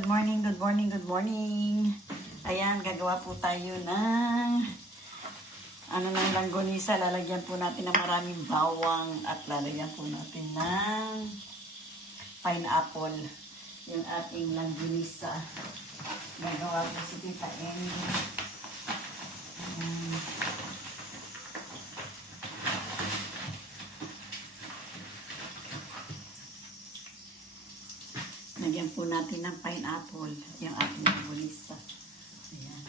good morning, good morning, good morning. Ayan, gagawa po tayo ng ng langgonisa. Lalagyan po natin ng maraming bawang at lalagyan po natin ng pineapple. Yung ating langgonisa. Gagawa po si Tita Amy. Lagyan po natin ng pineapple yung ating langgonisa. Ayan.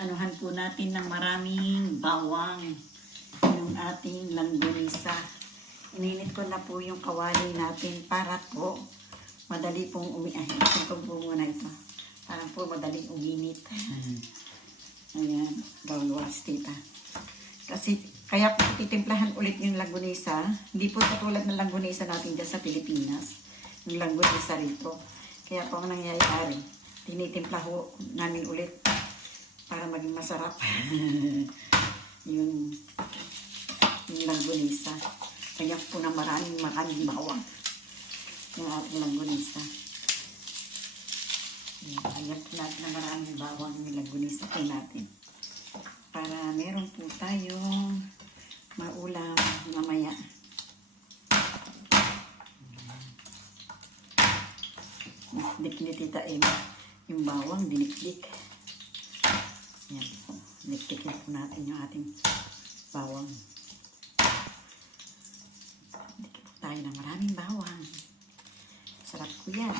Anuhan po natin ng maraming bawang yung ating langgonisa. Ininit ko na po yung kawali natin para po madali pong isin ko po muna ito. Para po madaling uminit. Ayan. Gawluwas, Tita. Kasi kaya po titimplahan ulit yung langgonisa. Hindi po katulad ng langgonisa natin dyan sa Pilipinas. Yung langgonisa rito. Kaya po ang nangyayari, tinitimpla ho namin ulit para maging masarap. yung langgonisa. Kaya po na maraming bawang yung ating langgonisa. Kaya po natin na maraming bawang yung langgonisa po natin. Para meron po tayong maulam mamaya. Dikit Tita Amy. Yung bawang, dinikdik. Yan po. Dikdikin po natin yung ating bawang. Dikit po tayo ng maraming bawang. Sarap po yan.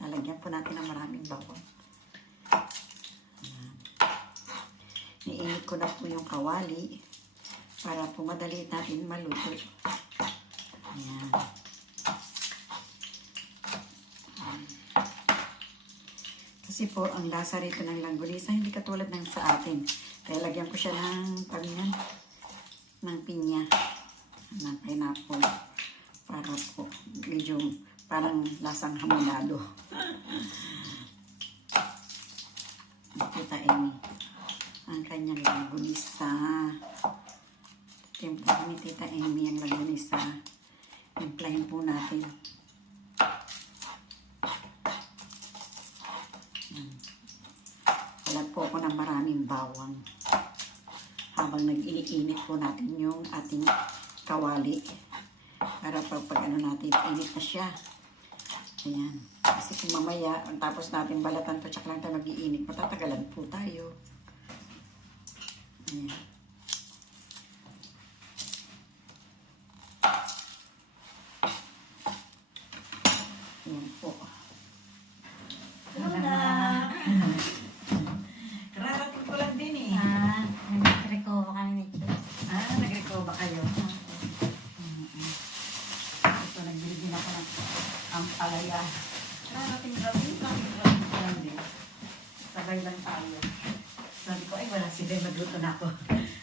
Lalagyan po natin ng maraming bawang. Niinit ko na po yung kawali para po madali natin maluto. Ayan. Kasi po, ang lasa rito ng langgonisa, hindi katulad ng sa atin. Kaya lagyan ko siya ng pinya, ng pineapple. Para po, medyo parang lasang hamonado. Tita Amy. Ang kanyang langgonisa. Tempo ni Tita Amy ang langgonisa. Timplahin po natin. Alat po ako ng maraming bawang. Habang nag-iinit po natin yung ating kawali. Para pag natin, init na siya. Ayan. Kasi kung mamaya, tapos natin balatan to, tsaka lang tayo mag-iinit, matatagalan po tayo. Ayan. Ayan po. Kararating ko lang din eh. Nag-recover kami nito. Nag-recover kayo? Ito, nagbili din ako ng ampalaya. Kararating ko lang din. Sabay lang tayo. Sabi ko, ay wala si Ben, magluto na ako.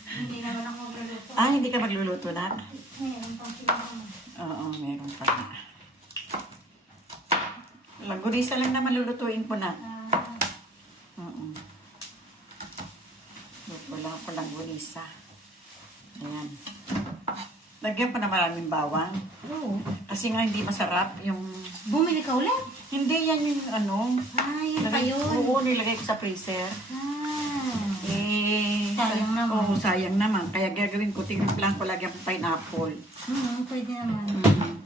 Hindi naman ako magluluto. Hindi ka magluluto na? Meron pang sila. Oo, meron pa na. Langgonisa lang naman lulutuin ko na. Wala ko langgonisa. Ayan. Lagyan pa na maraming bawang. Oo. Kasi nga hindi masarap yung... Bumili ka ulit? Hindi, yan yung yun pa yun. Oo, nilagay ko sa freezer. Sayang naman. Oo, sayang naman. Kaya gagawin ko, tingnan ko, lagyan ko pineapple. Pwede naman.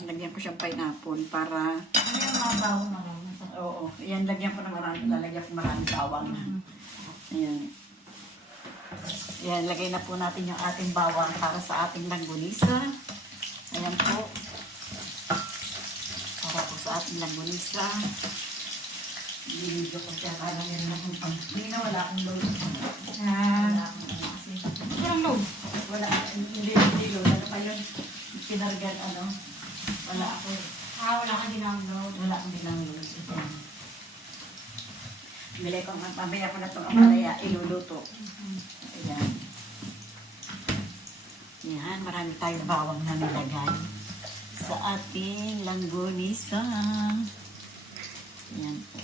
Lagyan ko siyang pineapple para... Ano yung mga bawang naman? Oo, yan, lagyan ko na lalagyan ko maraming bawang. Ayan. Yan, lagay na po natin yung ating bawang para sa ating langgonisa. Ayan po. Para po sa ating langgonisa. Video ko siya. Parang yan lang yung hindi na wala akong load. Wala akong kasi. Parang load. Wala, hindi load. Ano pa yun? Pinargan, wala ako. Wala ka din ang load. Wala akong dinang-load. Bili ko, mamaya ko na itong amalaya, iluluto. Ayan. Yan, marami tayong bawang na nilagay sa ating langgonisa. Yan po.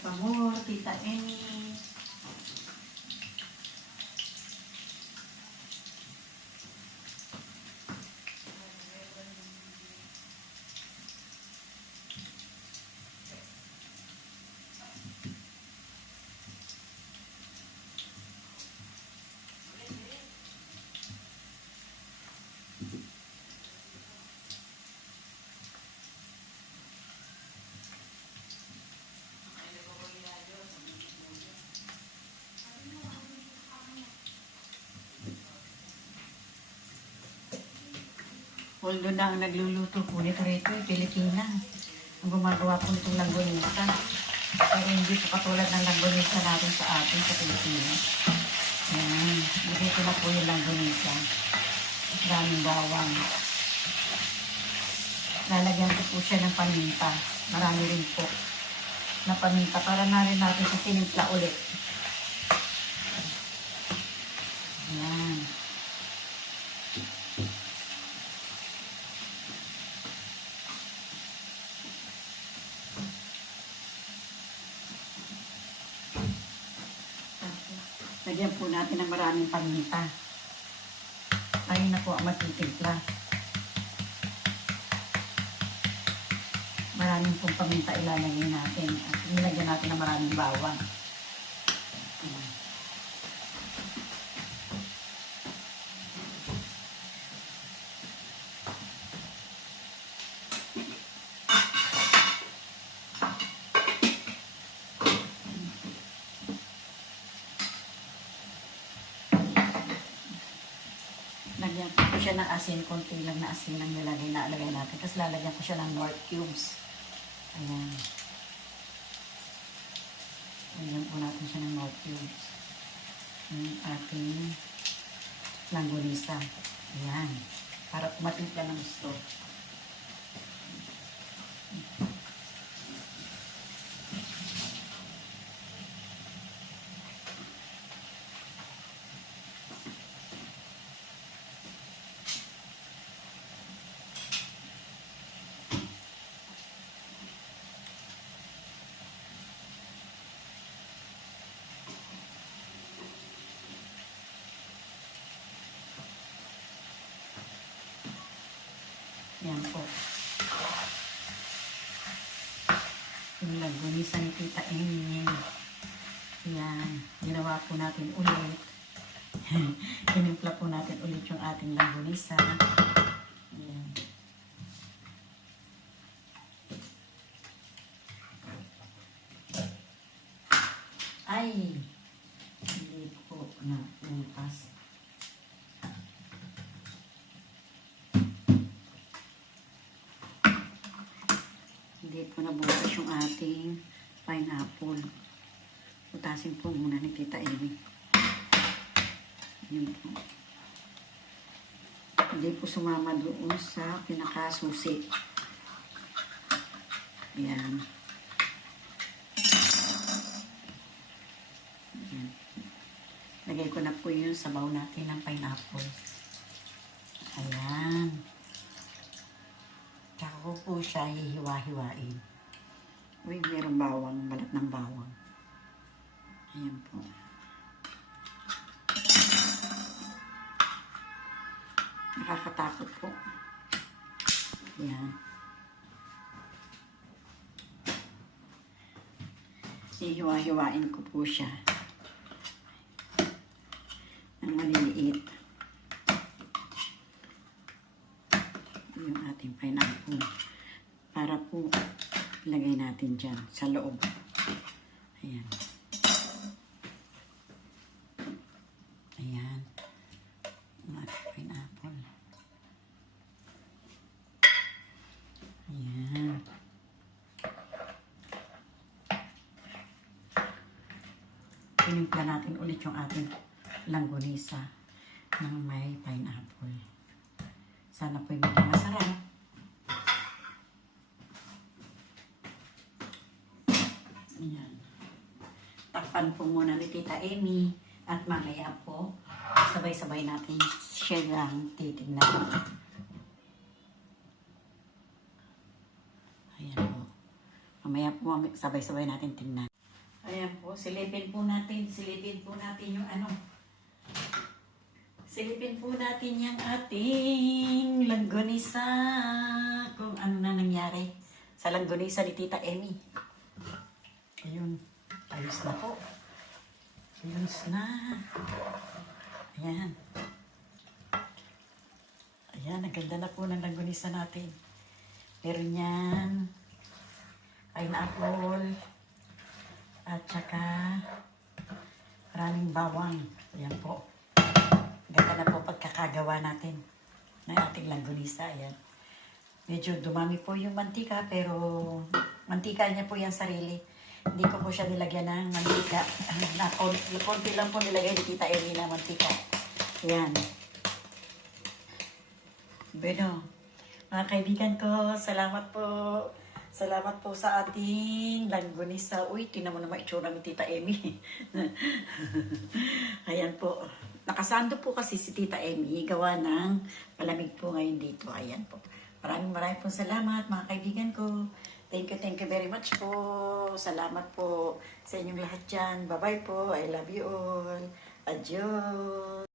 Pamor, Tita Amy. Although na ang nagluluto po nito rito ay Pilipina. Ang gumagawa po nitong langgonisa. Pero hindi po katulad ng langgonisa natin sa atin sa Pilipinas. Ayan. Lagay ko na po yung langgonisa. Daming bawang. Lalagyan ko po siya ng paminta. Marami rin po na paminta para na rin natin sa tinimpla ulit. Ayan. Lagyan po natin ng maraming paminta. Ayun na po ang matitimpla. Maraming pong paminta ilalagay natin. At nilagyan natin ng maraming bawang. Ayan. Lagyan ko siya ng asin, konti lang na asin ang nilagay natin. Tapos lalagyan ko siya ng Knorr cubes. Ayan. Lagyan po natin siya ng Knorr cubes. Yung ating langgonisa. Ayan. Para matimpla ng gusto. Yan po. Yung langgonisa ni Tita Amy. Yan. Ginawa po natin ulit. Ginimpla po natin ulit yung ating langgonisa. Yan. Ay! Hindi po na umpas. Hindi po nabukas yung ating pineapple. Putasin po muna ni Tita Amy. Yun po. Hindi po sumama doon sa pinakasusi. Ayan. Ayan. Lagay ko na po yung sabaw natin ng pineapple. Ayan. Tsaka ko po siya hihiwa-hiwain. Uy, mayroong bawang, balat ng bawang. Ayan po. Nakakatakot po. Ayan. Hihiwa-hiwain ko po siya. Ng maliliit. Yung ating pineapple para po ilagay natin dyan sa loob. Ayan. Ayan. Yung ating pineapple. Ayan. Pinimpla natin ulit yung ating langgonisa ng may pineapple. Sana po yung maging masarap. Ayan. Takpan po muna ni Tita Amy at mamaya po sabay-sabay natin siya lang titignan. Ayan po. Mamaya po sabay-sabay natin tignan. po, silipin po natin yung ano. Silipin po natin yung ating langgonisa. Kung ano na nangyari sa langgonisa ni Tita Emmy. Ayun, ayos na po. Ayos na. Ayan. Ayan, ang ganda na po ng langgonisa natin. Meron yan. Pineapple. At saka maraming bawang. Ayan po. Ganda na po pagkakagawa natin ng ating langgonisa. Ayan. Medyo dumami po yung mantika pero mantika niya po yung sarili. Hindi ko po siya nilagyan ng mantika. Konti lang po nilagay ni Tita Emmy na mantika. Ayan. Bueno, mga kaibigan ko, salamat po. Salamat po sa ating langgonisa. Uy, tinan mo naman itsura ni Tita Emmy. Ayan po. Nakasando po kasi si Tita Emmy. Gawa ng malamig po ngayon dito. Ayan po. Maraming pong salamat mga kaibigan ko. Thank you very much po. Salamat po sa inyong lahat dyan. Bye-bye po. I love you all. Adios.